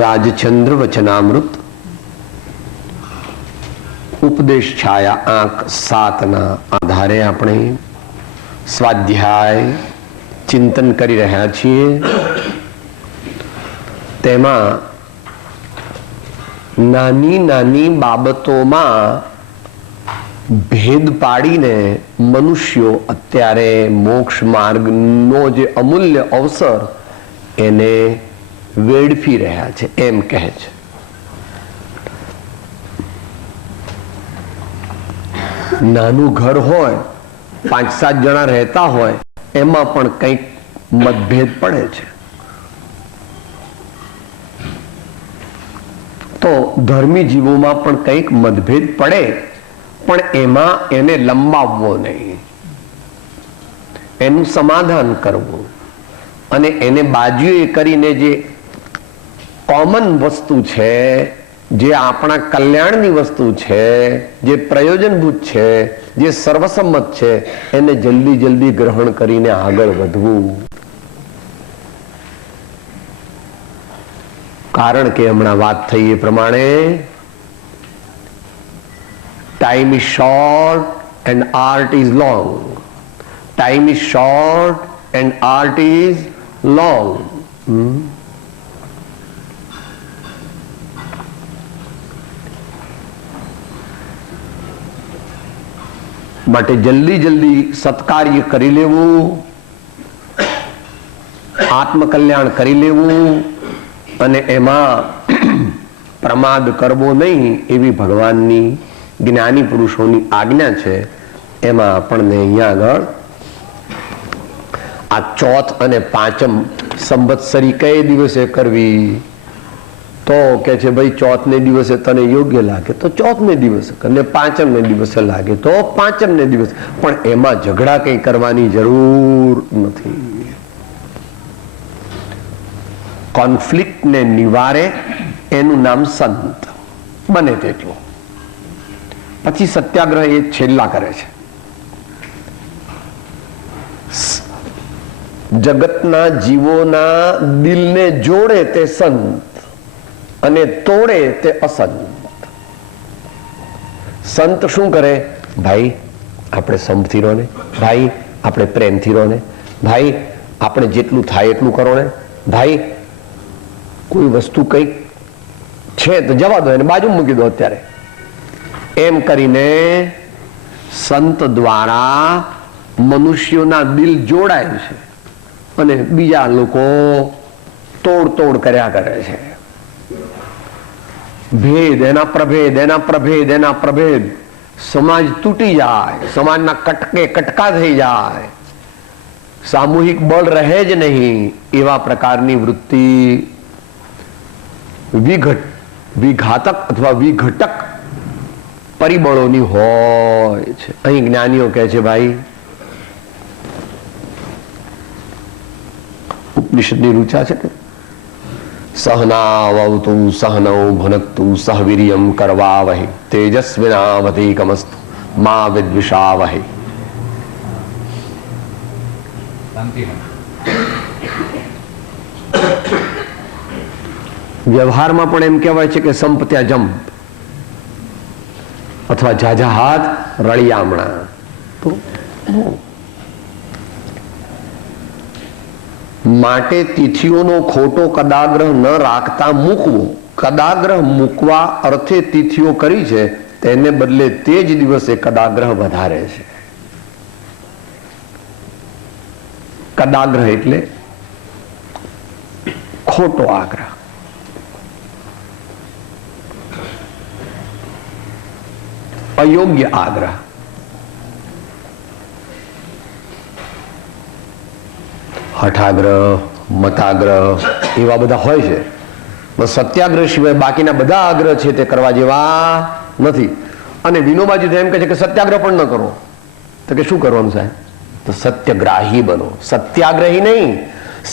રાજચંદ્ર વચનામૃત ઉપદેશ છાયા આંક 7 આધારે આપણે સ્વાધ્યાય ચિંતન કરી રહ્યા છીએ. તેમાં નાની નાની બાબતોમાં ભેદ પાડીને મનુષ્યો અત્યારે મોક્ષ માર્ગનો જે અમૂલ્ય અવસર એને વેડફી રહ્યા છે એમ કહે છે. નાનું ઘર હોય, 5-7 જણા રહેતા હોય, એમાં પણ કંઈક મતભેદ પડે છે. તો ધર્મી જીવોમાં પણ કંઈક મતભેદ પડે, પણ એમાં એને લંબાવવો નહીં, એનું સમાધાન કરવું અને એને બાજુએ કરીને જે કોમન વસ્તુ છે, જે આપણા કલ્યાણની વસ્તુ છે, જે પ્રયોજનભૂત છે, જે સર્વસંમત છે, એને જલ્દી જલ્દી ગ્રહણ કરીને આગળ વધવું. કારણ કે હમણાં વાત થઈ એ પ્રમાણે time is short and art is long. Time is short and art is long. માટે જલ્દી જલ્દી સત્કાર્ય કરી લેવું, આત્મકલ્યાણ કરી લેવું અને એમાં પ્રમાદ કરવો નહીં એવી ભગવાનની જ્ઞાની પુરુષોની આજ્ઞા છે. એમાં આપણને અહીંયા આગળ આ ચોથ અને પાંચમ સંવત્સરી કઈ દિવસે કરવી, તો કે છે ભાઈ ચોથને દિવસે તને યોગ્ય લાગે તો ચોથને દિવસે અને પાંચમને દિવસે લાગે તો પાંચમને દિવસે, પણ એમાં ઝઘડા કઈ કરવાની જરૂર નથી. કોન્ફ્લિક્ટને નિવારે એનું નામ સંત, બને તેટલો. પછી સત્યાગ્રહ એ છેલ્લા કરે છે. જગતના જીવોના દિલને જોડે તે સંત અને તોડે તે અસંત. સંત શું કરે? ભાઈ આપણે સંપથી રહો ને, ભાઈ આપણે પ્રેમથી રહો ને, ભાઈ આપણે જેટલું થાય એટલું કરો ને, ભાઈ કોઈ વસ્તુ કંઈક છે તો જવા દો, એને બાજુ મૂકી દો અત્યારે. એમ કરીને સંત દ્વારા મનુષ્યોના દિલ જોડાય છે અને બીજા લોકો તોડ કર્યા કરે છે. ભેદ, એના પ્રભેદ, એના પ્રભેદ, એના પ્રભેદ, સમાજ તૂટી જાય, સમાજના કટકા થઈ જાય, સામૂહિક બળ રહે જ નહીં. એવા પ્રકારની વૃત્તિ વિઘાતક અથવા વિઘટક પરિબળોની હોય છે. અહીં જ્ઞાનીઓ કહે છે ભાઈ, ઉપનિષદની રૂચા છે કે સહનાવતુ સહનૌ ભુનક્તુ સહ વીર્યં કરવાવહૈ તેજસ્વિનાવધીતમસ્તુ મા વિદ્વિષાવહૈ. વ્યવહારમાં પણ એમ કહેવાય છે કે સંપત્યા જંપ અથવા ઝાઝા હાથ રળિયામણા. તો માટે તિથિઓનો ખોટો કદાગ્રહ ન રાખતા મૂકવો. કદાગ્રહ મૂકવા અર્થે તિથિઓ કરી છે, તેને બદલે તે જ દિવસે કદાગ્રહ વધારે છે. કદાગ્રહ એટલે ખોટો આગ્રહ. અયોગ્ય આગ્રહ. હઠાગ્રહ, મતાગ્રહ એવા બધા હોય છે. સત્યાગ્રહ સિવાય બાકીના બધા આગ્રહ છે તે કરવા જેવા નથી. અને વિનોબાજી એમ કહે છે કે સત્યાગ્રહ પણ ન કરો. તો કે શું કરવાનું સાહેબ? તો સત્યગ્રાહી બનો. સત્યાગ્રહી નહીં,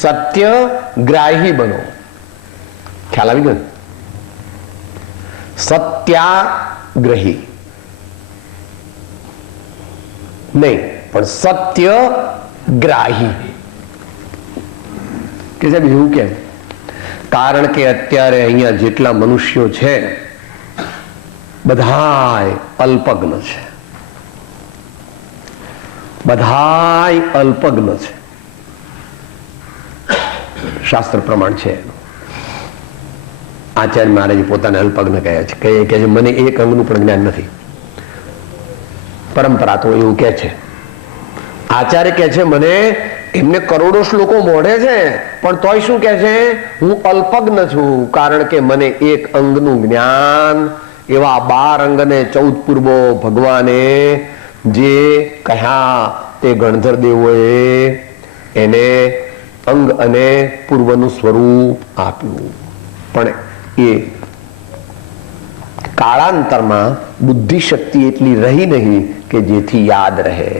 સત્યગ્રાહી બનો. ખ્યાલ આવી ગયો? સત્યાગ્રહી નહીં, પણ સત્યગ્રાહી. કે સાહેબ એવું કેમ? કારણ કે અત્યારે અહીંયા જેટલા મનુષ્યો છે બધાય અલ્પજ્ઞ છે, બધાય અલ્પજ્ઞ છે. શાસ્ત્ર પ્રમાણ છે. આચાર્ય મહારાજ પોતાને અલ્પજ્ઞ કહે છે, કહે કે મને એક અંગનું પણ જ્ઞાન નથી. પરંપરા તો એવું કે છે. આચાર્ય કે છે મને એમને કરોડો શ્લોકો મોઢે છે પણ તોય શું કે છે, હું અલ્પજ્ઞ છું કારણ કે મને એક અંગનું જ્ઞાન. એવા 12 અંગને 14 પૂર્વો ભગવાને જે કહ્યા તે ગણધર દેવોએ એને અંગ અને પૂર્વનું સ્વરૂપ આપ્યું. પણ એ કાળાંતરમાં બુદ્ધિ શક્તિ એટલી રહી નહીં કે જેથી યાદ રહે.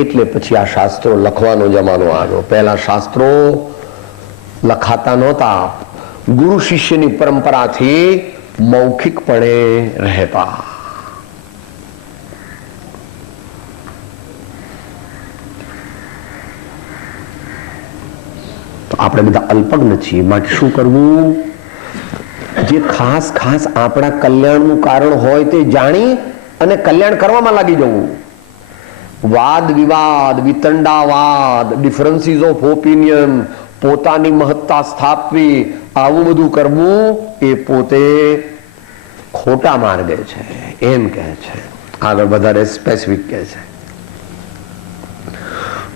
એટલે પછી આ શાસ્ત્રો લખવાનો જમાનો આવ્યો. પહેલા શાસ્ત્રો લખાતા નહોતા, ગુરુ શિષ્યની પરંપરાથી મૌખિકપણે રહેતા. તો આપણે બધા અલ્પજ્ઞ છીએ. માટે શું કરવું? જે ખાસ ખાસ આપણા કલ્યાણનું કારણ હોય તે જાણી અને કલ્યાણ કરવામાં લાગી જવું. વાદ વિવાદ, વિતંડાવાદ, ડિફરન્સીસ ઓફ ઓપિનિયન, પોતાની મહત્તા સ્થાપવી, આવું બધું કરવું એ પોતે ખોટા માર્ગે છે એમ કહે છે. આગળ વધારે સ્પેસિફિક કહે છે,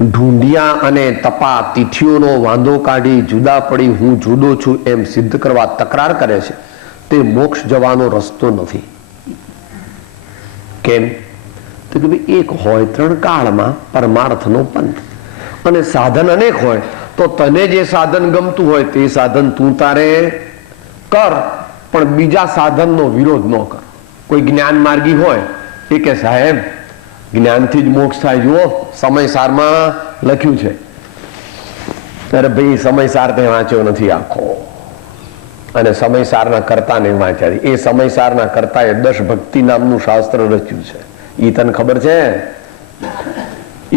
ઢૂંઢિયા અને તપા તિથિઓનો વાંધો કાઢી જુદા પડી હું જુદો છું એમ સિદ્ધ કરવા તકરાર કરે છે તે મોક્ષ જવાનો રસ્તો નથી. કેમ? તો કે ભાઈ એક હોય 3 કાળમાં પરમાર્થનો પંથ, અને સાધન અનેક હોય તો તને જે સાધન ગમતું હોય તે સાધન તું તારે કર, પણ બીજા સાધનનો વિરોધ ન કર. કોઈ જ્ઞાન માર્ગી હોય એ કે સાહેબ જ્ઞાનથી જ મોક્ષ થાય, જુઓ સમયસારમાં લખ્યું છે. અરે ભાઈ સમયસાર તે વાંચ્યો નથી આખો, અને સમયસારના કર્તા ને વાંચ્યા. એ સમયસારના કર્તા એ 10 ભક્તિ નામનું શાસ્ત્ર રચ્યું છે. ઈ તને ખબર છે?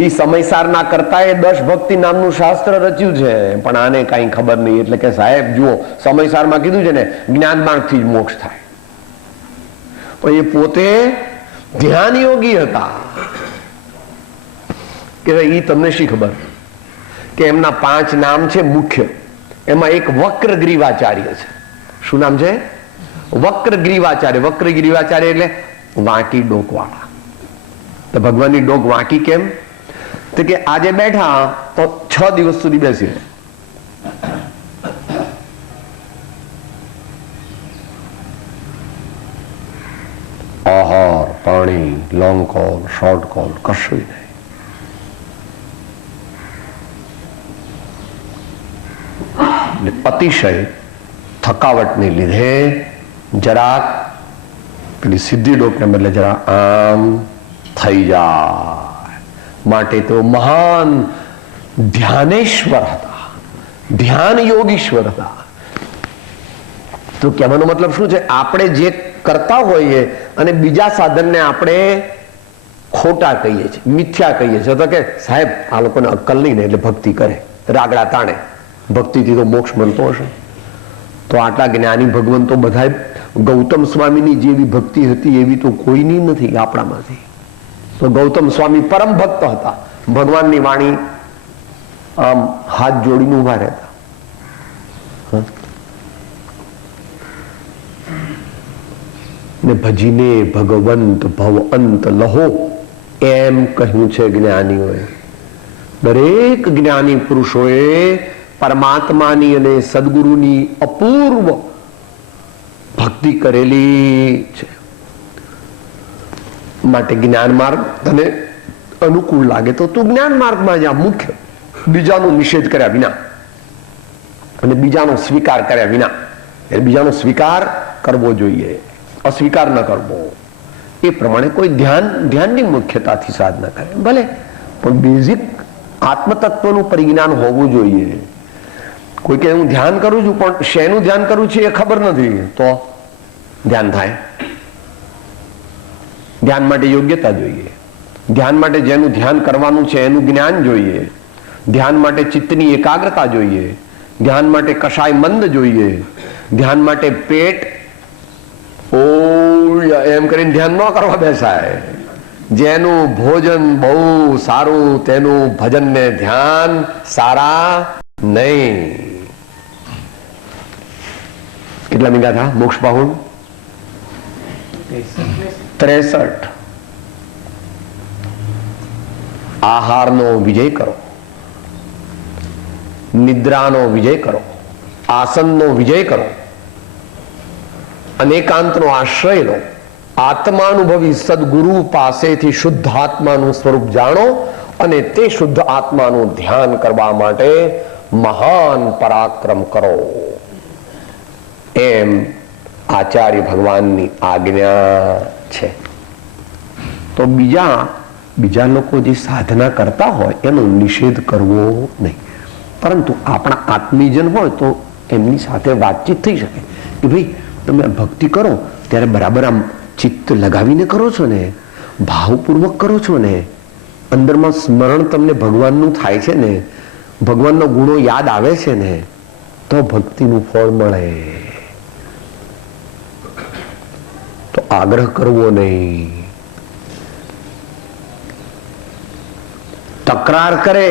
ઈ સમયસારના કરતા એ 10 ભક્તિ નામનું શાસ્ત્ર રચ્યું છે, પણ આને કઈ ખબર નહીં. એટલે કે સાહેબ જુઓ સમયસારમાં કીધું છે ને જ્ઞાન માર્ગથી જ મોક્ષ થાય, પણ એ પોતે ધ્યાન યોગી હતા. કે ઈ તમને શી ખબર કે એમના 5 નામ છે મુખ્ય, એમાં એક વક્રગ્રીવાચાર્ય છે. શું નામ છે? વક્રગ્રીવાચાર્ય. વક્રગ્રીવાચાર્ય એટલે વાંકી ડોકવાળા. તો ભગવાનની ડોક વાંકી કેમ? તો કે આજે બેઠા તો 6 દિવસ સુધી બેસી રહે. આહાર, પાણી, લોંગ કોલ, શોર્ટ કોલ કશું નહીં. અતિશય થકાવટને લીધે જરાક પેલી સીધી ડોકને બદલે જરા આમ થઈ જાય. માટે તો મહાન ધ્યાનેશ્વર હતા, ધ્યાન યોગીશ્વર હતા. તો કહેવાનો મતલબ શું છે? આપણે જે કરતા હોઈએ અને બીજા સાધનને આપણે ખોટા કહીએ છીએ, મિથ્યા કહીએ છીએ. તો કે સાહેબ આ લોકોને અક્કલ નહીં ને એટલે ભક્તિ કરે, રાગડા તાણે. ભક્તિથી તો મોક્ષ મળતો હશે? તો આટલા જ્ઞાની ભગવાન તો બધા ગૌતમ સ્વામીની જેવી ભક્તિ હતી એવી તો કોઈની નથી આપણામાંથી. તો ગૌતમ સ્વામી પરમ ભક્ત હતા. ભગવાનની વાણી આમ હાથ જોડીને ઉભા રહેતા. ને ભજીને ભગવંત ભવ અંત લહો એમ કહ્યું છે જ્ઞાનીઓએ. દરેક જ્ઞાની પુરુષોએ પરમાત્માની અને સદગુરુની અપૂર્વ ભક્તિ કરેલી છે. માટે જ્ઞાન માર્ગ તને અનુકૂળ લાગે તો તું જ્ઞાન માર્ગમાં જા. મુખ્ય બીજાનો નિષેધ કર્યા વિના અને બીજાનો સ્વીકાર કર્યા વિના. એટલે બીજાનો સ્વીકાર કરવો જોઈએ, અસ્વીકાર ન કરવો. એ પ્રમાણે કોઈ ધ્યાનની મુખ્યતાથી સાધના કરે ભલે, પણ બેઝિક આત્મતત્વનું પરિજ્ઞાન હોવું જોઈએ. કોઈ કે હું ધ્યાન કરું છું પણ શેનું ધ્યાન કરું છું એ ખબર નથી, તો ધ્યાન થાય? ધ્યાન માટે યોગ્યતા જોઈએ. ધ્યાન માટે જેનું ધ્યાન કરવાનું છે એનું જ્ઞાન જોઈએ. ધ્યાન માટે ચિત્તની એકાગ્રતા જોઈએ. ધ્યાન માટે કશાય મંદ જોઈએ, ધ્યાન માટે પેટ ઓ એમ કરીને ધ્યાન ન કરવા બેસાય. જેનું ભોજન બહુ સારું તેનું ભજન ને ધ્યાન સારા નહીં. કેટલા મીંડા થા મોક્ષ બાહુણ? 63. આહારનો વિજય કરો, નિદ્રાનો વિજય કરો, આસનનો વિજય કરો, અનેકાંતનો આશ્રય લો, આત્માનુભવી સદગુરુ પાસેથી શુદ્ધ આત્માનું સ્વરૂપ જાણો અને તે શુદ્ધ આત્માનું ધ્યાન કરવા માટે મહાન પરાક્રમ કરો. એમ આચાર્ય ભગવાનની આજ્ઞા છે. તો બીજા લોકો જે સાધના કરતા હોય એનો નિષેધ કરવો નહીં, પરંતુ આપણા આત્મીયજન હોય તો એમની સાથે વાતચીત થઈ શકે કે ભાઈ તમે ભક્તિ કરો ત્યારે બરાબર આમ ચિત્ત લગાવીને કરો છો ને, ભાવપૂર્વક કરો છો ને, અંદરમાં સ્મરણ તમને ભગવાનનું થાય છે ને, ભગવાનનો ગુણો યાદ આવે છે ને, તો ભક્તિનું ફળ મળે. તો આગ્રહ કરવો નહીં. તકરાર કરે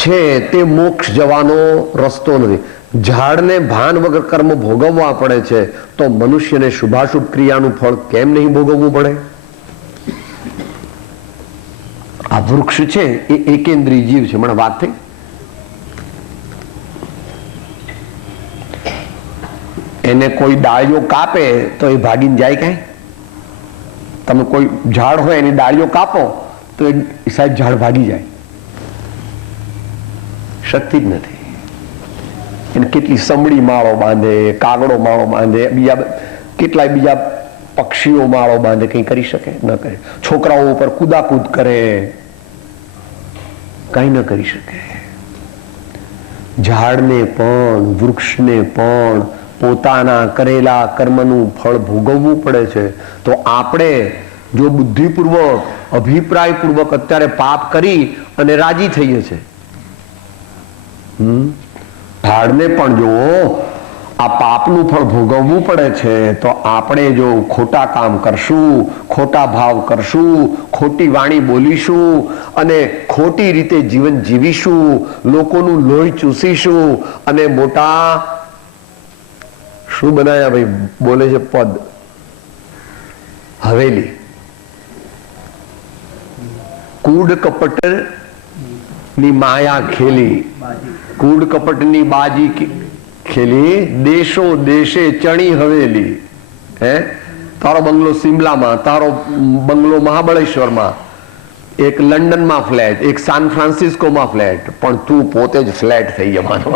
છે તે મોક્ષ જવાનો રસ્તો નથી. ઝાડને ભાન વગર કર્મ ભોગવવા પડે છે તો મનુષ્યને શુભાશુભ ક્રિયાનું ફળ કેમ નહીં ભોગવવું પડે? આ વૃક્ષ છે એ એકેન્દ્રીય જીવ છે. મને વાત થઈ, એને કોઈ ડાળીઓ કાપે તો એ ભાગીને જાય ક્યાંય? તમે કોઈ ઝાડ હોય એની ડાળીઓ કાપો તો એ સાહેબ ઝાડ ભાગી જાય, શક્તિ જ નથી. એને કેટલી સમડી માળો બાંધે, કાગડો માળો બાંધે, કેટલાય બીજા પક્ષીઓ માળો બાંધે, કઈ કરી શકે? ન કરે. છોકરાઓ ઉપર કુદાકૂદ કરે, કઈ ન કરી શકે. ઝાડને પણ વૃક્ષને પણ પોતાના કરેલા કર્મનું ફળ ભોગવવું પડે છે. તો આપણે જો બુદ્ધિપૂર્વક અભિપ્રાયપૂર્વક અત્યારે પાપ કરી અને રાજી થઈએ છીએ, ઝાડને પણ જો આ પાપનું ફળ ભોગવવું પડે છે, તો આપણે જો ખોટા કામ કરશું, ખોટા ભાવ કરશું, ખોટી વાણી બોલીશું અને ખોટી રીતે જીવન જીવીશું, લોકોનું લોહી ચૂસીશું અને મોટા શું બનાયા ભાઈ બોલે છે પદ, હવેલી, કૂડ કપટ ની માયા ખેલી, કૂડ કપટ ની બાજી ખેલી, દેશો દેશે ચણી હવેલી. હે, તારો બંગલો સિમલામાં, તારો બંગલો મહાબળેશ્વરમાં, એક લંડનમાં ફ્લેટ, એક સાન ફ્રાન્સિસ્કોમાં ફ્લેટ, પણ તું પોતે જ ફ્લેટ થઈ જવાનો.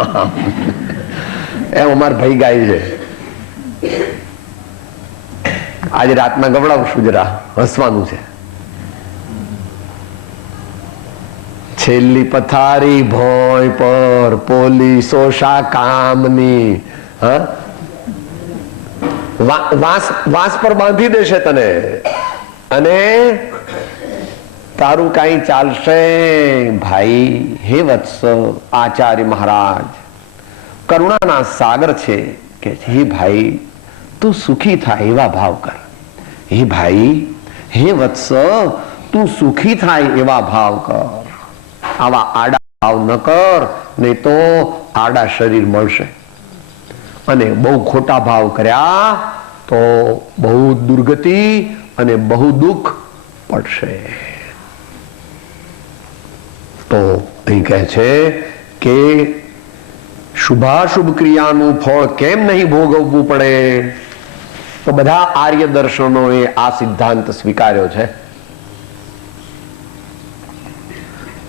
એમ અમાર ભાઈ ગાય છે. આજે રાતના ગવડાવશું, જરા હસવાનું છે. છેલ્લી પથારી ભોંય પર પોલીસો શા કામની. વાંસ પર બાંધી દેશે તને અને તારું કઈ ચાલશે ભાઈ. હે વત્સ, આચાર્ય મહારાજ કરુણાના સાગર છે કે હે ભાઈ તું સુખી થાય એવા ભાવ કર. હે ભાઈ, હે વત્સ તું સુખી થાય એવા ભાવ કર. આવા આડા ભાવ ન કર, નહીં તો આડા શરીર મળશે. અને બહુ ખોટા ભાવ કર્યા તો બહુ દુર્ગતિ અને બહુ દુઃખ પડશે. તો અહીં કહે છે કે શુભાશુભ ક્રિયાનું ફળ કેમ નહીં ભોગવવું પડે? તો બધા આર્ય દર્શનોએ આ સિદ્ધાંત સ્વીકાર્યો છે.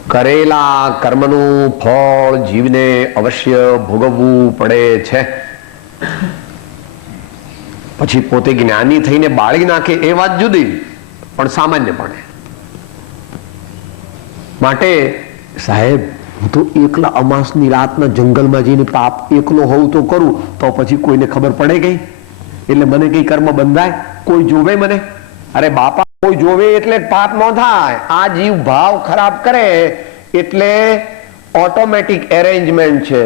કરેલા કર્મનું ફળ જીવને અવશ્ય ભોગવવું પડે છે. પછી પોતે જ્ઞાની થઈને બાળી નાખે એ વાત જુદી, પણ સામાન્યપણે માટે સાહેબ હું તો એકલા અમાસની રાતના જંગલમાં જઈને પાપ એકલો હોઉં તો કરું, તો પછી કોઈને ખબર પડે ગઈ એટલે મને કઈ કર્મ બંધાય? કોઈ જોવે મને? અરે બાપા, કોઈ જોવે એટલે પાપ ન થાય. આ જીવ ભાવ ખરાબ કરે એટલે ઓટોમેટિક એરેન્જમેન્ટ છે.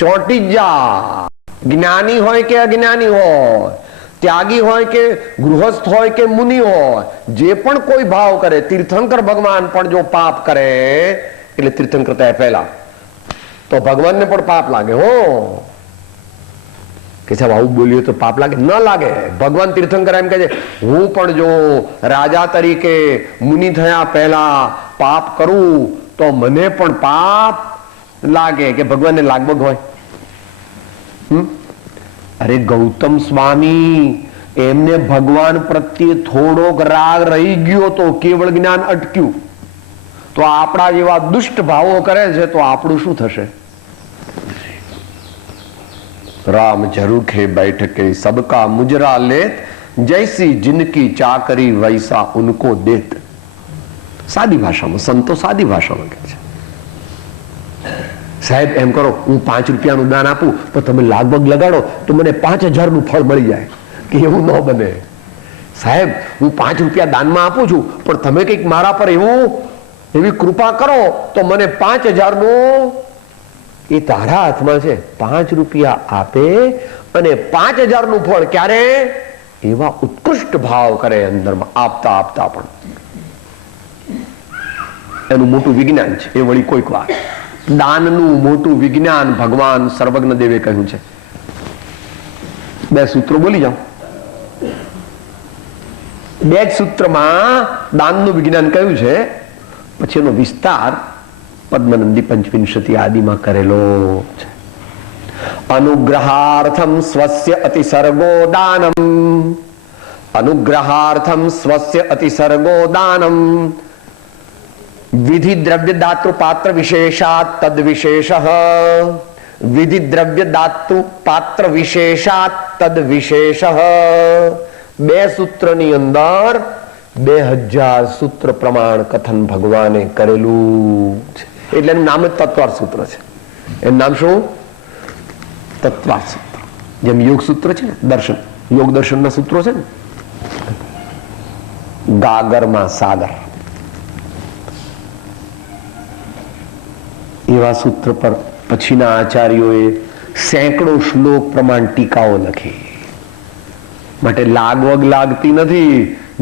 ચોંટી જ જા. જ્ઞાની હોય કે અજ્ઞાની હોય, ત્યાગી હોય કે ગૃહસ્થ હોય કે મુનિ હોય, જે પણ કોઈ ભાવ કરે, તીર્થંકર ભગવાન પણ જો પાપ કરે, એટલે તીર્થંકર થાય પહેલા તો ભગવાનને પણ પાપ લાગે. હો કે સાહેબ આવું બોલ્યું તો પાપ લાગે? ન લાગે. ભગવાન તીર્થંકર એમ કહે છે, હું પણ જો રાજા તરીકે મુનિ થયા પહેલા પાપ કરું તો મને પણ પાપ લાગે. કે ભગવાનને લાગવગ હોય? અરે ગૌતમ સ્વામી, એમને ભગવાન પ્રત્યે થોડોક રાગ રહી ગયો તો કેવળ જ્ઞાન અટક્યું. તો આપણા જેવા દુષ્ટ ભાવો કરે છે તો આપણું શું થશે? રામ ઝરૂખે बैठके सबका मुजरा लेत, जैसी जिनकी चाकरी वैसा उनको देत. સાદી ભાષામાં સંતો સાદી ભાષામાં કહે છે, સાહેબ એમ કરો, હું 5 રૂપિયાનું દાન આપું તો તમે લાગવગ લગાડો તો મને 5000 નું ફળ મળી જાય. કે એવું ન બને. સાહેબ હું 5 રૂપિયા દાનમાં આપું છું પણ તમે કંઈક મારા પર એવી કૃપા કરો તો મને 5000 નું, એ તારા હાથમાં છે. 5 રૂપિયા આપે અને 5000 નું ફળ ક્યારે? એવા ઉત્કૃષ્ટ ભાવ કરે અંદરમાં, આપતા આપતા પણ. એનું મોટું વિજ્ઞાન છે. એ વળી કોઈક વાર દાનનું મોટું વિજ્ઞાન ભગવાન સર્વજ્ઞ દેવે કહ્યું છે. 2 સૂત્રો બોલી જાઓ. 2 જ સૂત્રમાં દાનનું વિજ્ઞાન કહ્યું છે. પછી એનો વિસ્તાર પદ્મનંદી પંચવિંશતિ આદિમાં કરેલો છે. અનુગ્રહાર્થમ સ્વસ્ય અતિસર્ગો દાનમ, અનુગ્રહાર્થમ સ્વસ્ય અતિસર્ગો દાનમ, વિધિ દ્રવ્ય દાતૃ પાત્ર વિશેષાત તદ વિશેષ, વિધિ દ્રવ્ય દાતૃ પાત્ર વિશેષાત તદ વિશેષ. 2 સૂત્રની અંદર 2000 સૂત્ર પ્રમાણ કથન ભગવાને કરેલું છે. એટલે એનું નામ જ તત્વાર્થ સૂત્ર છે. એનું નામ શું? તત્વાર્થ સૂત્ર. જેમ યોગ સૂત્ર છે ને, દર્શન, યોગ દર્શનના સૂત્રો છે ને, ગાગરમાં સાગર, એવા સૂત્ર પર પછીના આચાર્યોએ સેંકડો શ્લોક પ્રમાણ ટીકાઓ લખી. માટે લાગવગ લાગતી નથી.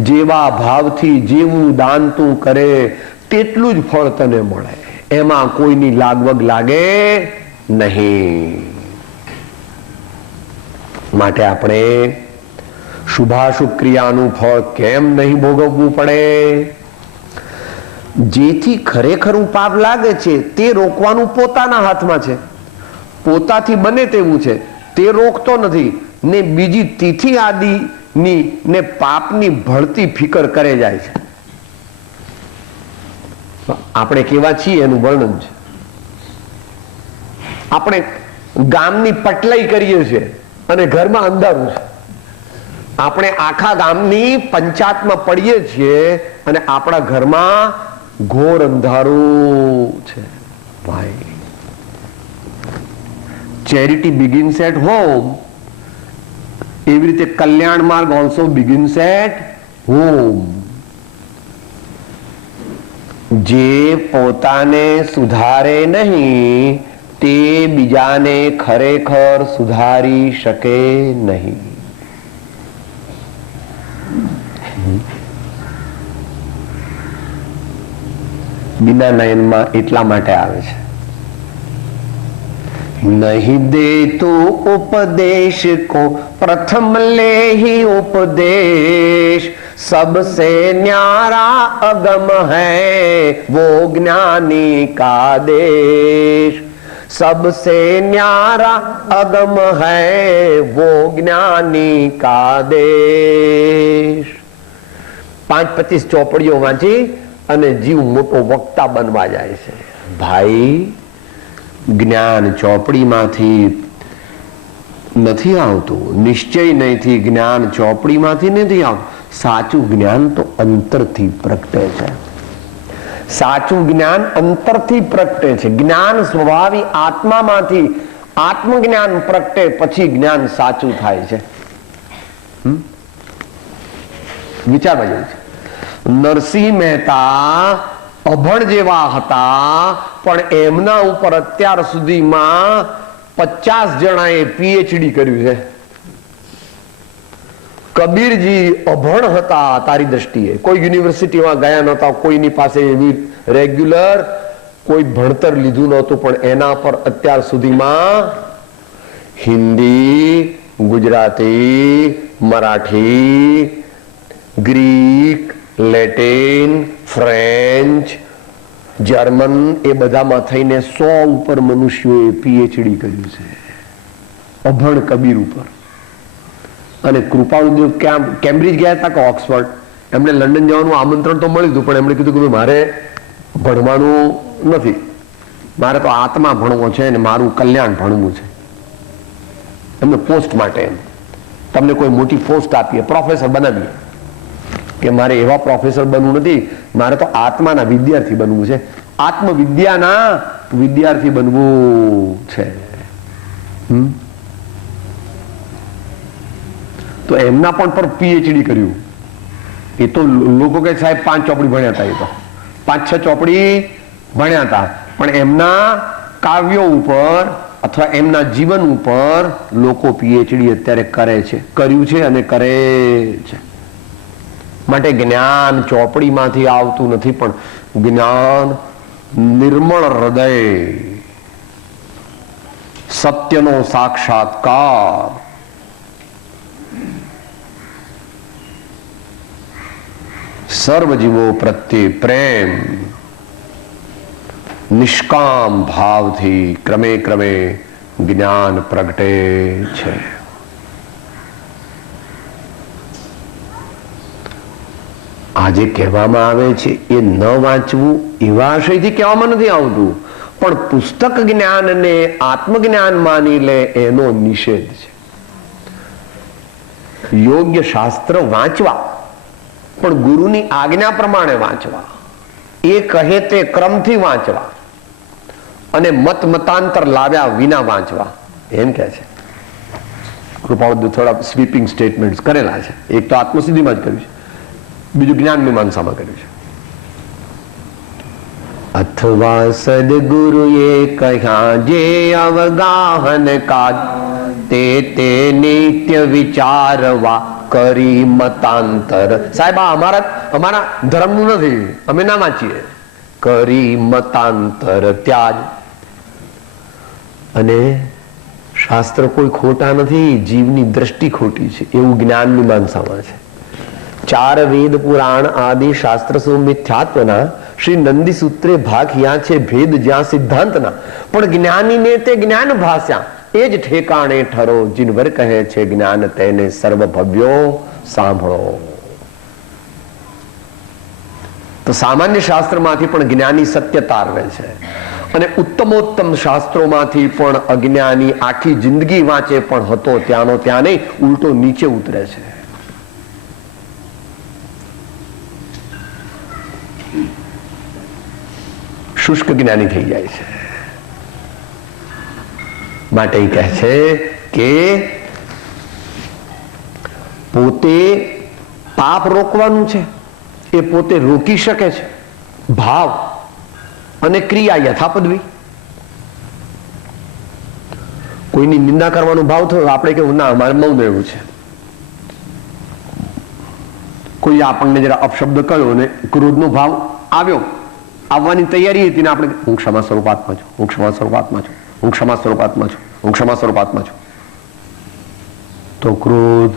જેવા ભાવથી જેવું દાન તું કરે તેટલું જ ફળ તને મળે. એમાં કોઈની લાગવગ લાગે નહીં. માટે આપણે શુભાશુભ ક્રિયાનું ફળ કેમ નહીં ભોગવવું પડે? જેથી ખરેખરું પાપ લાગે છે તે રોકવાનું પોતાના હાથમાં છે. પોતાથી બને તેવું છે તે રોકતો નથી ને બીજી તિથિ આદિની ને પાપની ભળતી ફિકર કરે જાય છે. આપણે કેવા છીએ એનું વર્ણન છે. આપણે ગામની પટલાઈ કરીએ છીએ અને ઘરમાં અંધારું છે. આપણે આખા ગામની પંચાયતમાં પડીએ છીએ અને આપણા ઘરમાં ઘોર અંધારું છે. ભાઈ, ચેરિટી બિગિન્સ એટ હોમ. એવી રીતે કલ્યાણ માર્ગ ઓલ્સો બિગિન્સ એટ હોમ. જે પોતાને સુધારે નહીં તે બીજાને ખરેખર સુધારી શકે નહીં. બીના નયનમાં એટલા માટે આવે છે, नहीं दे तो उपदेश को प्रथम ले ही उपदेश, सबसे न्यारा अगम है वो ज्ञानी का देश, सबसे न्यारा अगम है वो ज्ञानी का देश. 5-25 ચોપડીઓ વાંચી અને જીવ મોટો વક્તા બનવા જાય છે. ભાઈ, જ્ઞાન ચોપડીમાંથી નથી આવતું, નિશ્ચય નહીંથી જ્ઞાન ચોપડીમાંથી નથી આવતું. સાચું જ્ઞાન તો અંતરથી પ્રગટે છે. સાચું જ્ઞાન અંતરથી પ્રગટે છે. જ્ઞાન સ્વભાવી આત્મામાંથી આત્મજ્ઞાન પ્રગટે પછી જ્ઞાન સાચું થાય છે. વિચારવા જેવું છે. નરસિંહ મહેતા અભણ જેવા હતા, પણ એમના ઉપર અત્યાર સુધીમાં 50 જણાએ પીએચડી કર્યું છે. કબીરજી અભણ હતા તારી દ્રષ્ટિએ, કોઈ યુનિવર્સિટીમાં ગયા નહોતા, કોઈની પાસે એવી રેગ્યુલર કોઈ ભણતર લીધું નહોતું, પણ એના પર અત્યાર સુધીમાં Hindi, Gujarati, Marathi, Greek, Latin, French, German એ બધામાં થઈને 100 ઉપર મનુષ્યોએ પીએચડી કર્યું છે અભણ કબીર ઉપર. અને કૃપાળુદેવ કેમ્બ્રિજ ગયા હતા કે ઓક્સફર્ડ, એમને લંડન જવાનું આમંત્રણ તો મળ્યું હતું, પણ એમણે કીધું કે મારે ભણવાનું નથી, મારે તો આત્મા ભણવો છે અને મારું કલ્યાણ ભણવું છે. એમને પોસ્ટ માટે એમ તમને કોઈ મોટી પોસ્ટ આપીએ, પ્રોફેસર બનાવીએ, કે મારે એવા પ્રોફેસર બનવું નથી, મારે તો આત્માના વિદ્યાર્થી બનવું છે, આત્મવિદ્યાના વિદ્યાર્થી બનવું છે. તો એમના પણ પર પીએચડી કર્યું. એ તો લોકો કે સાહેબ 5 ચોપડી ભણ્યા હતા, એ તો 5-6 ચોપડી ભણ્યા હતા, પણ એમના કાવ્યો ઉપર અથવા એમના જીવન ઉપર લોકો પીએચડી અત્યારે કરે છે, કર્યું છે અને કરે છે. માટે જ્ઞાન ચોપડીમાંથી આવતું નથી, પણ જ્ઞાન નિર્મળ હૃદય, સત્યનો સાક્ષાત્કાર, સર્વજીવો પ્રત્યે પ્રેમ, નિષ્કામ ભાવથી ક્રમે ક્રમે જ્ઞાન પ્રગટે છે. આજે કહેવામાં આવે છે એ ન વાંચવું એવા આશયથી કહેવામાં નથી આવતું, પણ પુસ્તક જ્ઞાનને આત્મજ્ઞાન માની લે એનો નિષેધ છે. યોગ્ય શાસ્ત્ર વાંચવા, પણ ગુરુની આજ્ઞા પ્રમાણે વાંચવા, એ કહે તે ક્રમથી વાંચવા અને મતાંતર લાવ્યા વિના વાંચવા, એમ કહે છે. કૃપાળુ થોડા સ્વીપિંગ સ્ટેટમેન્ટ કરેલા છે. એક તો આત્મસિદ્ધિમાં જ કર્યું છે, બીજું જ્ઞાન મીમાંસામાં કર્યું છે. અથવા સદગુરુએ કહ્યા જે અવગાહન કાજ, તે નિત્ય વિચારવા કરી મતાંતર. સાહેબ અમારા ધર્મનું નથી, અમે ના વાંચીએ. કરી મતાંતર ત્યાજ. અને શાસ્ત્ર કોઈ ખોટા નથી, જીવની દ્રષ્ટિ ખોટી છે એવું જ્ઞાન મીમાંસામાં છે. 4 વેદ પુરાણ આદિ શાસ્ત્ર સૌ મિથ્યાત્વના, શ્રી નંદી સૂત્રે ભાખ્યા છે ભેદ જ્યાં સિદ્ધાંતના, પણ જ્ઞાનીને તે જ્ઞાન ભાસ્યા, એ જ ઠેકાણે ઠરો જીનવર કહે છે જ્ઞાન તેને સર્વ ભવ્યો સાંભળો. તો સામાન્ય શાસ્ત્રમાંથી પણ જ્ઞાની સત્ય તારવે છે, અને ઉત્તમોત્તમ શાસ્ત્રોમાંથી પણ અજ્ઞાની આખી જિંદગી વાંચે પણ હતો ત્યાંનો ત્યાં નહીં, ઉલટો નીચે ઉતરે છે. શુષ્ક જ્ઞાની થઈ જાય છે. માટે કહે છે કે પોતે પાપ રોકવાનું છે, એ પોતે રોકી શકે છે. ભાવ અને ક્રિયા યથાપદવી. કોઈની નિંદા કરવાનો ભાવ થયો, આપણે કેવું ના અમારે મૌન રહેવું છે. કોઈ આપણને જરા અપશબ્દ કહ્યો ને ક્રોધનો ભાવ આવ્યો, આવવાની તૈયારી હતી ને આપણે હું ક્ષમા સ્વરૂપાત્મા છું, હું ક્ષમા સ્વરૂપાત્મા છું, હું ક્ષમા સ્વરૂપાત્મા છું, હું ક્ષમા સ્વરૂપાત્મા છું, તો ક્રોધ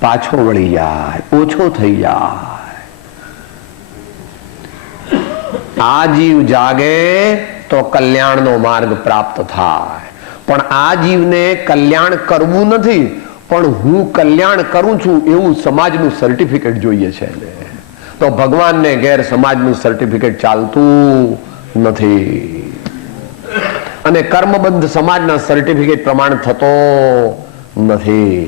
પાછો વળી જાય, ઓછો થઈ જાય. આ જીવ જાગે તો કલ્યાણનો માર્ગ પ્રાપ્ત થાય, પણ આ જીવને કલ્યાણ કરવું નથી, પણ હું કલ્યાણ કરું છું એવું સમાજનું સર્ટિફિકેટ જોઈએ છે. તો ભગવાનને ઘેર સમાજનું સર્ટિફિકેટ ચાલતું નથી, અને કર્મબંધ સમાજના સર્ટિફિકેટ પ્રમાણ થતો નથી.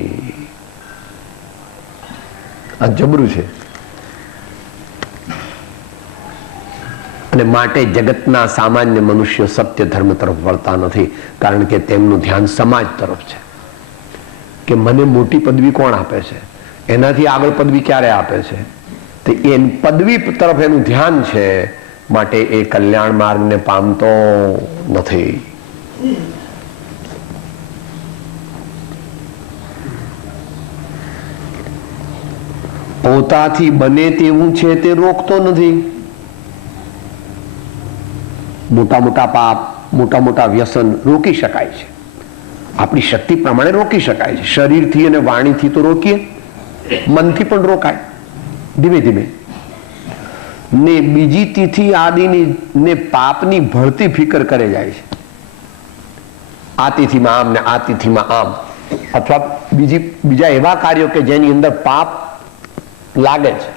આ જબરું છે. અને માટે જગતના સામાન્ય મનુષ્યો સત્ય ધર્મ તરફ વળતા નથી, કારણ કે તેમનું ધ્યાન સમાજ તરફ છે, કે મને મોટી પદવી કોણ આપે છે, એનાથી આગળ પદવી ક્યારે આપે છે, તો એ પદવી તરફ એનું ધ્યાન છે. માટે એ કલ્યાણ માર્ગને પામતો નથી. પોતાથી બને તેવું છે તે રોકતો નથી. મોટા મોટા પાપ, મોટા મોટા વ્યસન રોકી શકાય છે, આપણી શક્તિ પ્રમાણે રોકી શકાય છે. શરીરથી અને વાણીથી તો રોકીએ, મનથી પણ રોકાય ધીમે ધીમે. ને બીજી તિથિ આદિની ને પાપની ભળતી ફિકર કરે જાય છે. આ તિથિમાં આમ ને આ તિથિમાં આમ, અથવા બીજા એવા કાર્યો કે જેની અંદર પાપ લાગે છે.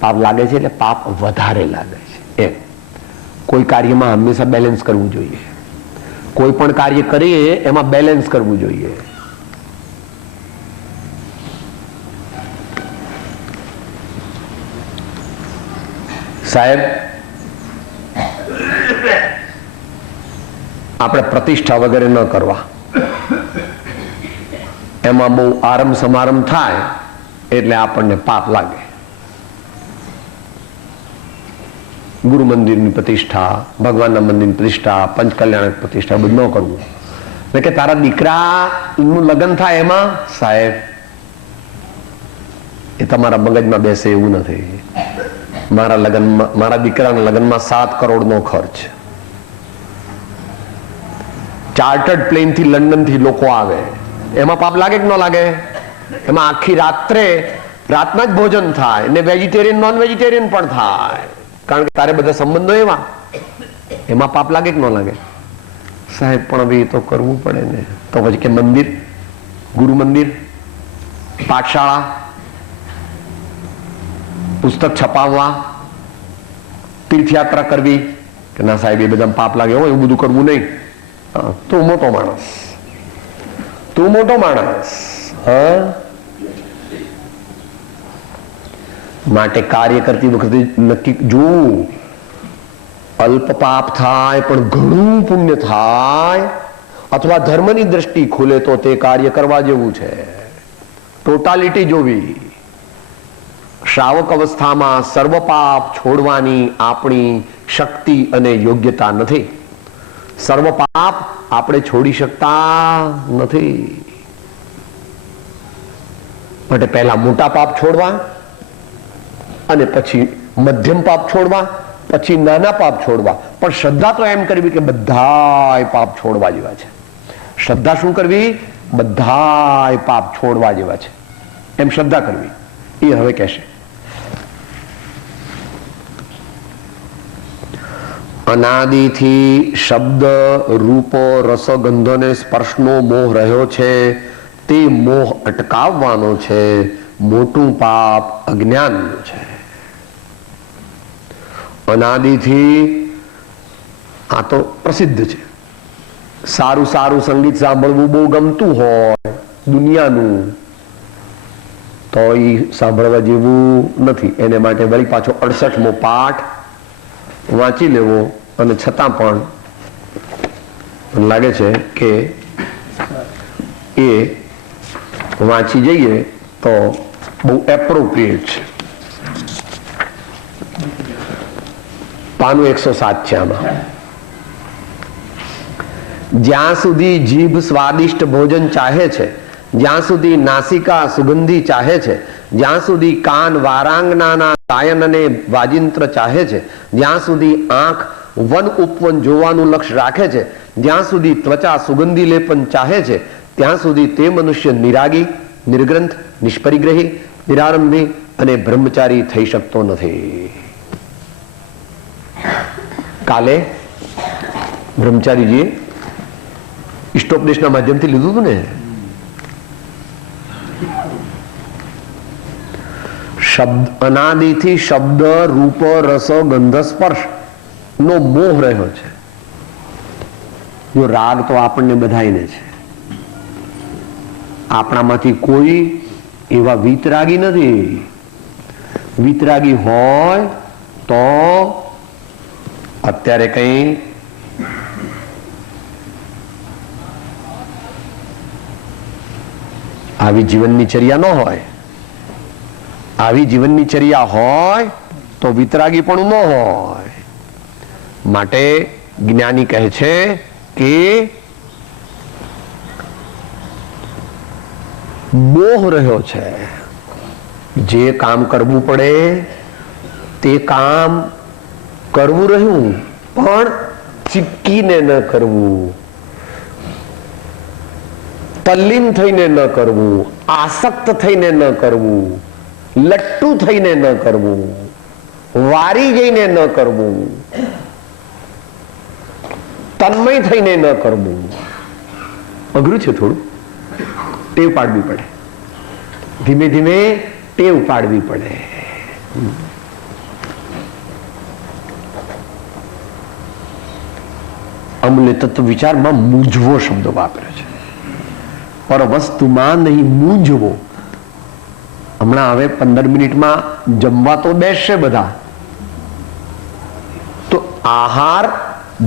પાપ લાગે છે એટલે પાપ વધારે લાગે છે એમ. કોઈ કાર્યમાં હંમેશા બેલેન્સ કરવું જોઈએ. કોઈ પણ કાર્ય કરીએ એમાં બેલેન્સ કરવું જોઈએ. સાહેબ, આપણે પ્રતિષ્ઠા વગેરે ન કરવા. એમાં બહુ આરંભ સમારંભ થાય એટલે આપણને પાપ લાગે. ગુરુ મંદિરની પ્રતિષ્ઠા, ભગવાનના મંદિરની પ્રતિષ્ઠા, પંચકલ્યાણ પ્રતિષ્ઠા બધું ન કરવું. એટલે કે તારા દીકરાનું લગ્ન થાય એમાં, સાહેબ એ તમારા મગજમાં બેસે એવું નથી. મારા દીકરાના લગ્નમાં 7 કરોડનો ખર્ચ. ચાર્ટર્ડ પ્લેન થી લંડન થી લોકો આવે, એમાં પાપ લાગે કે ન લાગે? એમાં આખી રાતના જ ભોજન થાય ને વેજીટેરિયન નોન વેજીટેરિયન પણ થાય, કારણ કે તારે બધા સંબંધો એવા. એમાં પાપ લાગે કે ન લાગે? સાહેબ પણ હવે એ તો કરવું પડે ને. તો પછી કે મંદિર, ગુરુ મંદિર, પાઠશાળા, પુસ્તક છપાવવા, તીર્થયાત્રા કરવી, કે ના સાહેબ એ બધા પાપ લાગે હોય, એવું બધું કરવું નહીં. તું મોટો માણસ, તું મોટો માણસ. માટે કાર્ય કરતી વખતે નક્કી જોવું, અલ્પ પાપ થાય પણ ઘણું પુણ્ય થાય, અથવા ધર્મની દ્રષ્ટિ ખુલે તો તે કાર્ય કરવા જેવું છે. ટોટાલિટી જોવી. શ્રાવક અવસ્થામાં સર્વ પાપ છોડવાની આપણી શક્તિ અને યોગ્યતા નથી. સર્વ પાપ આપણે છોડી શકતા નથી. માટે પહેલા મોટા પાપ છોડવા, અને પછી મધ્યમ પાપ છોડવા, પછી નાના પાપ છોડવા. પણ શ્રદ્ધા તો એમ કરવી કે બધાય પાપ છોડવા જેવા છે. શ્રદ્ધા શું કરવી? બધાય પાપ છોડવા જેવા છે એમ શ્રદ્ધા કરવી. એ હવે કહેશે. અનાદિથી શબ્દ, રૂપો, રસ, ગંધોને સ્પર્શનો મોહ રહ્યો છે, તે મોહ અટકાવવાનો છે. મોટું પાપ અજ્ઞાનનું છે. અનાદિથી, આ તો પ્રસિદ્ધ છે. સારું સારું સંગીત સાંભળવું બહુ ગમતું હોય દુનિયાનું, તો એ સાંભળવા જેવું નથી. એને માટે વળી પાછો 68મો પાઠ વાંચી લેવો, અને છતાં પણ લાગે છે કે એ વાંચી જઈએ તો બહુ એપ્રોપ્રિએટ છે. પાનું 107 છે આમાં. જ્યાં સુધી જીભ સ્વાદિષ્ટ ભોજન ચાહે છે, જ્યાં સુધી નાસિકા સુગંધી ચાહે છે, જ્યાં સુધી કાન વારાંગનાના ગાયન અને વાજિંત્ર ચાહે છે, જ્યાં સુધી આંખ વન ઉપવન જોવાનું લક્ષ્ય રાખે છે, જ્યાં સુધી ત્વચા સુગંધી લેપન ચાહે છે, ત્યાં સુધી તે મનુષ્ય નિરાગી, નિર્ગ્રંથ, નિષ્પરિગ્રહી, નિરારંભી અને બ્રહ્મચારી થઈ શકતો નથી. કાલે બ્રહ્મચારીજીએ ઇષ્ટોપદેશના માધ્યમથી લીધું હતું ને. શબ્દ, અનાદિથી શબ્દ, રૂપ, રસ, ગંધ, સ્પર્શ નો મોહ રહ્યો છે. જો રાગ તો આપણને બધાઈને છે. આપણામાંથી કોઈ એવા વિતરાગી નથી. વિતરાગી હોય તો અત્યારે કઈ આવી જીવનની ચર્યા ન હોય. આવી જીવનની ચર્યા હોય તો વિતરાગી પણ ન હોય. માટે જ્ઞાની કહે છે કે મોહ રહ્યો છે. જે કામ કરવું પડે તે કામ કરવું રહ્યું, પણ ચીપકીને ન કરવું, તલ્લીન થઈને ન કરવું, આસક્ત થઈને ન કરવું, લટ્ટુ થઈને ન કરવું, વારી જઈને ન કરવું, તન્મય થઈને ન કરવું. અઘરું છે થોડું, ટેવ પાડવી પડે, ધીમે ધીમે ટેવ પાડવી પડે. અમૂલ્ય તત્વ વિચારમાં મૂંઝવો શબ્દ વાપર્યો છે, પર વસ્તુમાં નહીં મૂંઝવો. હમણાં હવે 15 મિનિટમાં જમવા તો બેસશે બધા, તો આહાર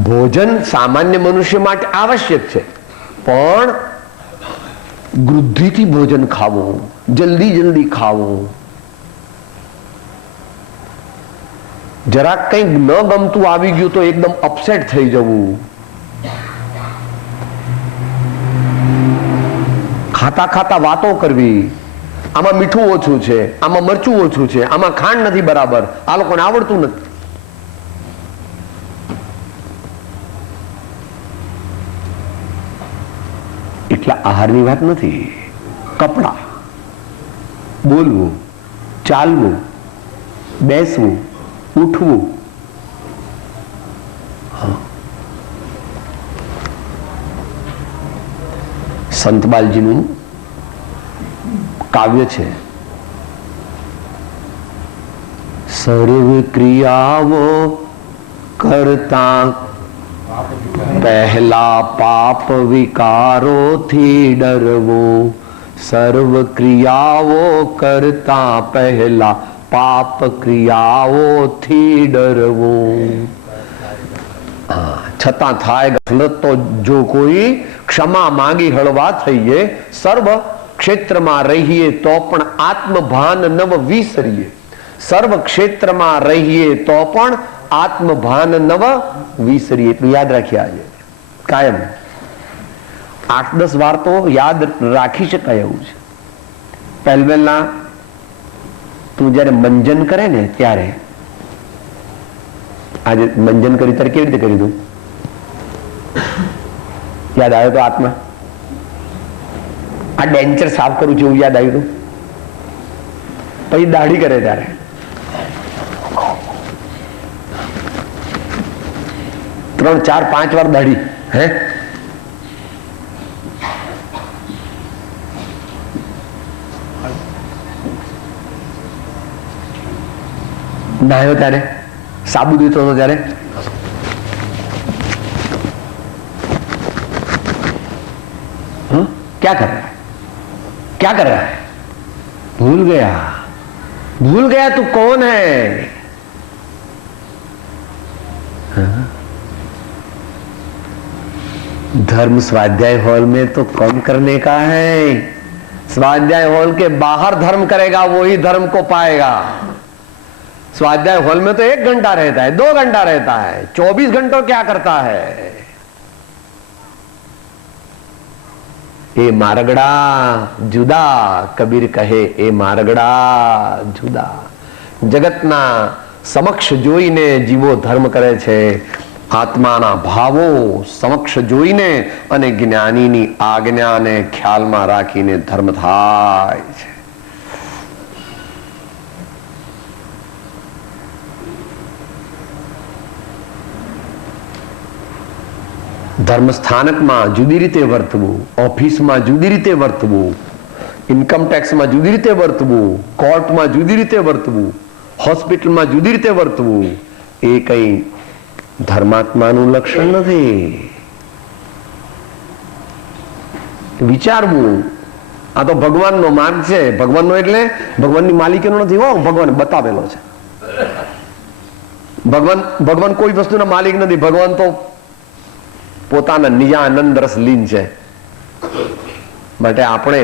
ભોજન સામાન્ય મનુષ્ય માટે આવશ્યક છે, પણ વૃદ્ધિથી ભોજન ખાવું, જલ્દી જલ્દી ખાવું, જરાક કંઈક ન ગમતું આવી ગયું તો એકદમ અપસેટ થઈ જવું, ખાતા ખાતા વાતો કરવી, આમાં મીઠું ઓછું છે, આમાં મરચું ઓછું છે, આમાં ખાંડ નથી બરાબર, આ લોકોને આવડતું નથી. એટલા આહારની વાત નથી. કપડા, બોલવું, ચાલવું, બેસવું, ઉઠવું, સંતબાલજીનું કાવ્ય છે, સર્વ ક્રિયાઓ કરતા પહેલા પાપ વિકારોથી ડરવો, સર્વ ક્રિયાઓ કરતા પહેલા પાપ ક્રિયાઓથી ડરવો. છતાં થાય ગફલત તો જો કોઈ ક્ષમા માંગી હળવા થઈએ, સર્વ ક્ષેત્રમાં રહીએ તો પણ આત્મભાન નવ વિસરીએ, સર્વ ક્ષેત્રમાં રહીએ તો પણ આત્મભાન નવ વિસરીએ. એટલું યાદ રાખીએ આજે કાયમ. 8-10 વાર તો યાદ રાખી શકાય એવું છે. પહેલવેલના તું જયારે મંજન કરે ને ત્યારે, આજે મંજન કરી ત્યારે કેવી રીતે કરી દઉં, યાદ આવ્યો તો આત્મા, આ ડેન્ચર સાફ કરું છું એવું યાદ આવ્યું. પછી દાઢી કરે ત્યારે ત્રણ ચાર પાંચ વાર દાઢી, હે નાહ્યો ત્યારે, સાબુ દેતો હતો ત્યારે, क्या कर रहा है, क्या कर रहा है, भूल गया तू कौन है. धर्म स्वाध्याय हॉल में तो कम करने का है, स्वाध्याय हॉल के बाहर धर्म करेगा वही धर्म को पाएगा. स्वाध्याय हॉल में तो 1 घंटा रहता है, 2 घंटा रहता है, 24 घंटों क्या करता है. ए मारगड़ा जुदा, कबीर कहे ए मारगड़ा जुदा. જગતના સમક્ષ જોઈને જીવો ધર્મ કરે છે, આત્માના ભાવો સમક્ષ જોઈને અને જ્ઞાનીની આજ્ઞાને ખ્યાલમાં રાખીને ધર્મ થાય છે. ધર્મ સ્થાનકમાં જુદી રીતે વર્તવું, ઓફિસમાં જુદી રીતે વર્તવું, ઇન્કમ ટેક્સમાં જુદી રીતે વર્તવું, કોર્ટમાં જુદી રીતે વર્તવું, હોસ્પિટલમાં જુદી રીતે વર્તવું, એ કઈ ધર્માત્માનું લક્ષણ નથી. વિચારવું, આ તો ભગવાનનો માર્ગ છે. ભગવાનનો એટલે ભગવાનની માલિકીનો નથી હો, ભગવાન બતાવેલો છે. ભગવાન કોઈ વસ્તુના માલિક નથી. ભગવાન તો પોતાના નિજાનંદ રસ લીન છે. માટે આપણે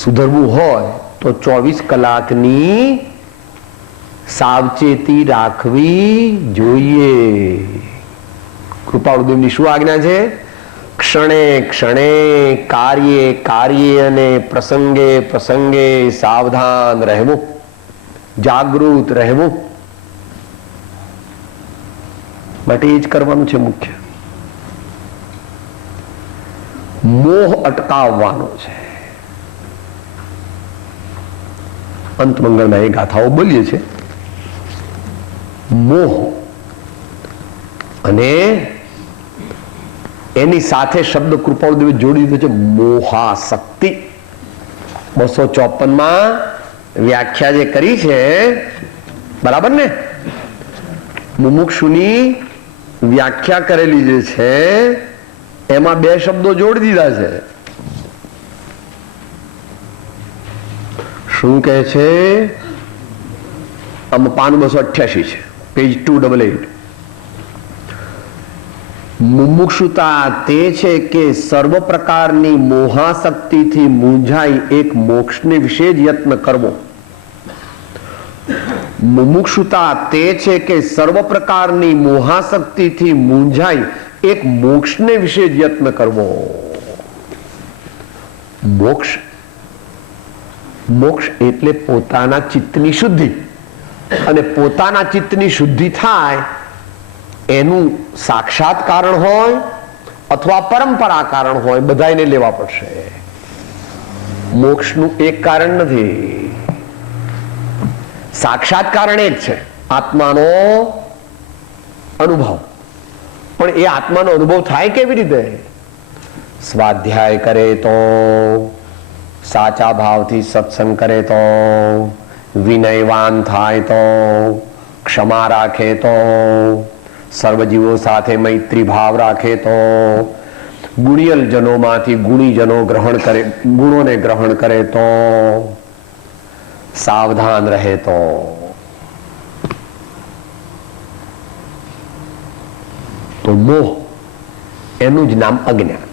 સુધરવું હોય તો 24 કલાકની સાવચેતી રાખવી જોઈએ. કૃપાળુદેવની શું આજ્ઞા છે? ક્ષણે ક્ષણે કાર્યે કાર્યે અને પ્રસંગે પ્રસંગે સાવધાન રહેવું, જાગૃત રહેવું. માટે એ જ કરવાનું છે મુખ્ય. મોહ અટકાવવાનો છે. અંત મંગળમાં એ ગાથાઓ બોલીએ છે. મોહ અને એની સાથે શબ્દ કૃપાળુદેવે જોડી દીધો છે મોહાશક્તિ. 254 વ્યાખ્યા જે કરી છે, બરાબર ને? મુમુક્ષુની વ્યાખ્યા કરેલી જે છે એમાં 2 શબ્દો જોડી દીધા છે. શું કહે છે? આમાં પાનું 288 છે, પેજ 288. મુમુક્ષુતા તે છે કે સર્વ પ્રકારની મોહાશક્તિથી મૂંઝાઈ એક મોક્ષને વિશે જ યત્ન કરવો. મુમુક્ષુતા તે છે કે સર્વ પ્રકારની મોહાશક્તિથી મૂંઝાઈ એક મોક્ષને વિશે જ યત્ન કરવો. મોક્ષ મોક્ષ એટલે પોતાના ચિત્તની શુદ્ધિ. અને પોતાના ચિત્તની શુદ્ધિ થાય એનું સાક્ષાત કારણ હોય અથવા પરંપરા કારણ હોય, બધાને લેવા પડશે. મોક્ષનું એક કારણ નથી. સાક્ષાત કારણ એક છે, આત્માનો અનુભવ. પણ એ આત્માનો અનુભવ થાય કેવી રીતે? સ્વાધ્યાય કરે તો, સાચા ભાવથી સત્સંગ કરે તો, વિનયવાન થાય તો, ક્ષમા રાખે તો, સર્વજીવો સાથે મૈત્રી ભાવ રાખે તો, ગુણિયલ જનોમાંથી ગુણીજનો ગ્રહણ કરે, ગુણોને ગ્રહણ કરે તો, સાવધાન રહે તો. તો મોહ એનું જ નામ અજ્ઞાન.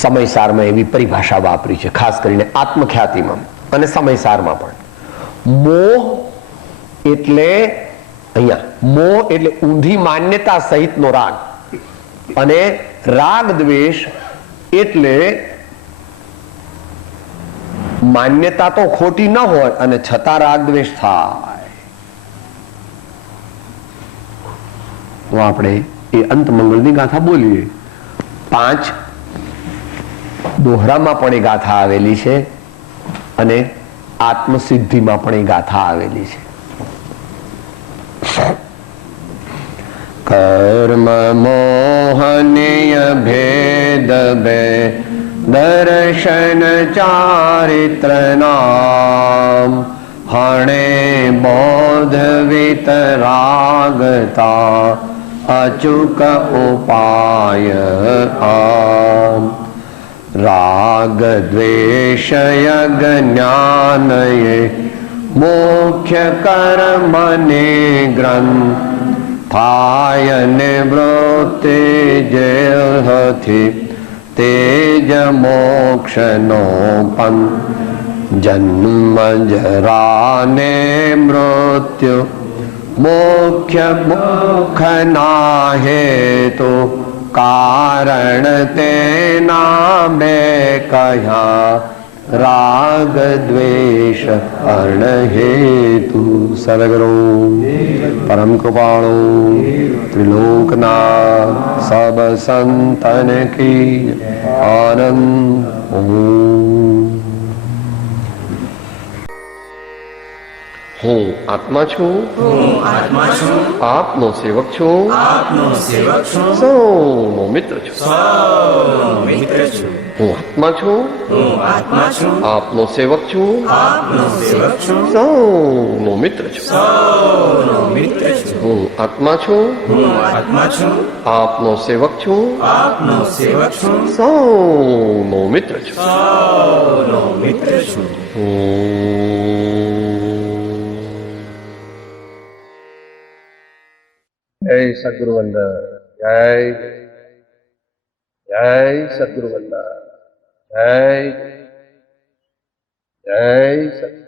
સમયસારમાં એવી પરિભાષા વાપરી છે, ખાસ કરીને આત્મખ્યાતિમાં અને સમયસારમાં પણ. મોહ એટલે અહીંયા મોહ એટલે ઊંધી માન્યતા સહિતનો રાગ, અને રાગ દ્વેષ એટલે માન્યતા તો ખોટી ન હોય અને છતાં રાગ દ્વેષ થાય. તો આપણે એ અંત મંગળની ગાથા બોલીએ. 5 દોહરામાં પણ એ ગાથા આવેલી છે અને આત્મસિદ્ધિમાં પણ એ ગાથા આવેલી છે. કર્મ મોહનીય ભેદ બે દર્શન ચારિત્ર નામ હણે બોધ વિતરાગતા અચુક ઉપાય આમ રાગ દ્વેષય જ્ઞાનયે મુખ્ય કર્મને ગ્રંથ થાય નિવૃત્તિ જેહથી તેજ મોક્ષનો પંથ જન્મ જરા ને મૃત્યુ મુખ્ય મુખના હેતુ કારણ તેના બે કહ્યા રાગ દ્વેષ અર્ણ હેતુ. સદગુરુ પરમ કૃપાળુ ત્રિલોકનાથ સબ સંતન કી આનંદ. હું આત્મા છું, આપનો સેવક છું, સૌનો મિત્ર છું. હું આત્મા છું, આપનો સેવક છું, સૌનો મિત્ર છું. હું આત્મા છું, આપનો સેવક છું, સૌનો મિત્ર છું. જય સદગુરુ વંદન. જય જય સદગુરુ વંદન. જય જય સદગુરુ.